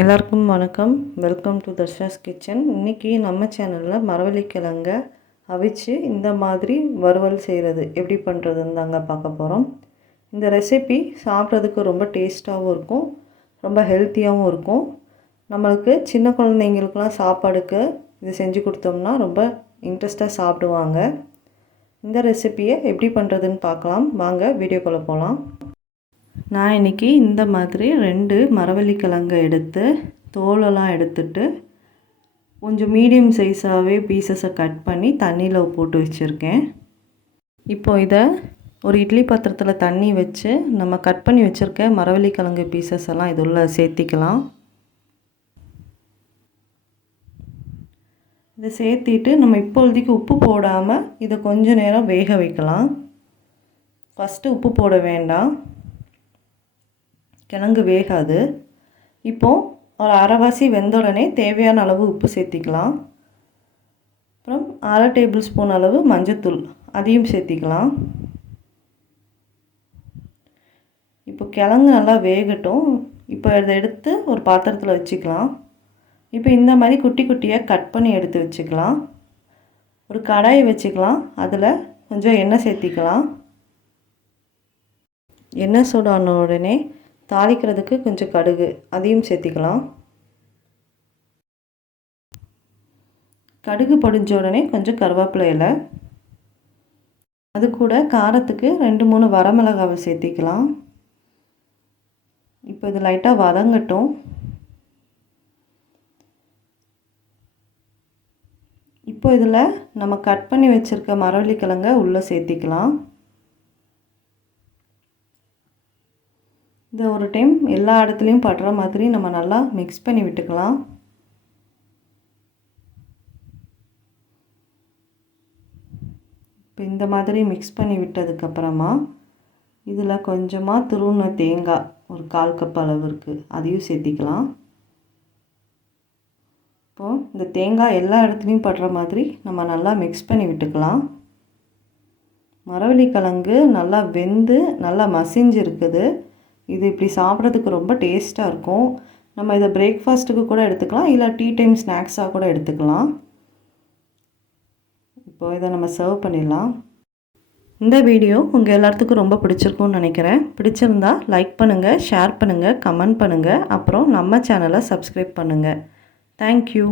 எல்லாருக்கும் வணக்கம். Welcome to Dharsha's kitchen. இன்றைக்கி நம்ம சேனலில் மரவள்ளி கிழங்க அவிச்சு இந்த மாதிரி வறுவல் செய்கிறது எப்படி பண்ணுறதுன்னு தாங்க பார்க்க போகிறோம். இந்த ரெசிபி சாப்பிட்றதுக்கு ரொம்ப டேஸ்ட்டாகவும் இருக்கும், ரொம்ப ஹெல்த்தியாகவும் இருக்கும். நம்மளுக்கு சின்ன குழந்தைங்களுக்குலாம் சாப்பாடுக்கு இது செஞ்சு கொடுத்தோம்னா ரொம்ப இன்ட்ரெஸ்ட்டாக சாப்பிடுவாங்க. இந்த ரெசிபியை எப்படி பண்ணுறதுன்னு பார்க்கலாம் வாங்க, வீடியோக்குள்ளே போகலாம். நான் இன்றைக்கி இந்த மாதிரி 2 மரவள்ளி கிழங்கு எடுத்து தோலெல்லாம் எடுத்துட்டு கொஞ்சம் மீடியம் சைஸாகவே பீசஸை கட் பண்ணி தண்ணியில் போட்டு வச்சுருக்கேன். இப்போ இதை ஒரு இட்லி பாத்திரத்தில் தண்ணி வச்சு நம்ம கட் பண்ணி வச்சுருக்க மரவள்ளி கிழங்கு பீசஸ் எல்லாம் இதுள்ள சேர்த்திக்கலாம். இதை சேர்த்திட்டு நம்ம இப்போதைக்கு உப்பு போடாமல் இதை கொஞ்சம் நேரம் வேக வைக்கலாம். ஃபஸ்ட்டு உப்பு போட வேண்டாம், கிழங்கு வேகாது. இப்போது ஒரு அரைவாசி வெந்த உடனே தேவையான அளவு உப்பு சேர்த்திக்கலாம். அப்புறம் 1/2 டேபிள் ஸ்பூன் அளவு மஞ்சத்தூள் அதையும் சேர்த்திக்கலாம். இப்போ கிழங்கு நல்லா வேகட்டும். இப்போ இதை எடுத்து ஒரு பாத்திரத்தில் வச்சுக்கலாம். இப்போ இந்த மாதிரி குட்டி குட்டியாக கட் பண்ணி எடுத்து வச்சுக்கலாம். ஒரு கடாயை வச்சுக்கலாம். அதில் கொஞ்சம் எண்ணெய் சேர்த்திக்கலாம். எண்ணெய் சூடான உடனே தாளிக்கிறதுக்கு கொஞ்சம் கடுகு அதையும் சேர்த்திக்கலாம். கடுகு பொடிஞ்ச உடனே கொஞ்சம் கருவேப்பிலை இலை, அது கூட காரத்துக்கு 2-3 வரமிளகாவை சேர்த்திக்கலாம். இப்போ இது லைட்டாக வதங்கட்டும். இப்போ இதில் நம்ம கட் பண்ணி வச்சுருக்க மரவள்ளி கிழங்கை உள்ளே சேர்த்திக்கலாம். இதை ஒரு டைம் எல்லா இடத்துலையும் படுற மாதிரி நம்ம நல்லா மிக்ஸ் பண்ணி விட்டுக்கலாம். இப்போ இந்த மாதிரி மிக்ஸ் பண்ணி விட்டதுக்கப்புறமா இதில் கொஞ்சமாக துருவின தேங்காய் ஒரு 1/4 கப் அளவு இருக்குது, அதையும் சேர்த்திக்கலாம். இப்போது இந்த தேங்காய் எல்லா இடத்துலையும் படுற மாதிரி நம்ம நல்லா மிக்ஸ் பண்ணி விட்டுக்கலாம். மரவள்ளி கிழங்கு நல்லா வெந்து நல்லா மசிஞ்சு இருக்குது. இது இப்படி சாப்பிட்றதுக்கு ரொம்ப டேஸ்ட்டாக இருக்கும். நம்ம இதை பிரேக்ஃபாஸ்ட்டுக்கு கூட எடுத்துக்கலாம், இல்லை டீ டைம் ஸ்நாக்ஸாக கூட எடுத்துக்கலாம். இப்போது இதை நம்ம சர்வ் பண்ணிடலாம். இந்த வீடியோ உங்கள் எல்லாத்துக்கும் ரொம்ப பிடிச்சிருக்கும்னு நினைக்கிறேன். பிடிச்சிருந்தா லைக் பண்ணுங்கள், ஷேர் பண்ணுங்கள், கமெண்ட் பண்ணுங்கள், அப்புறம் நம்ம சேனலை சப்ஸ்கிரைப் பண்ணுங்கள். தேங்க்யூ.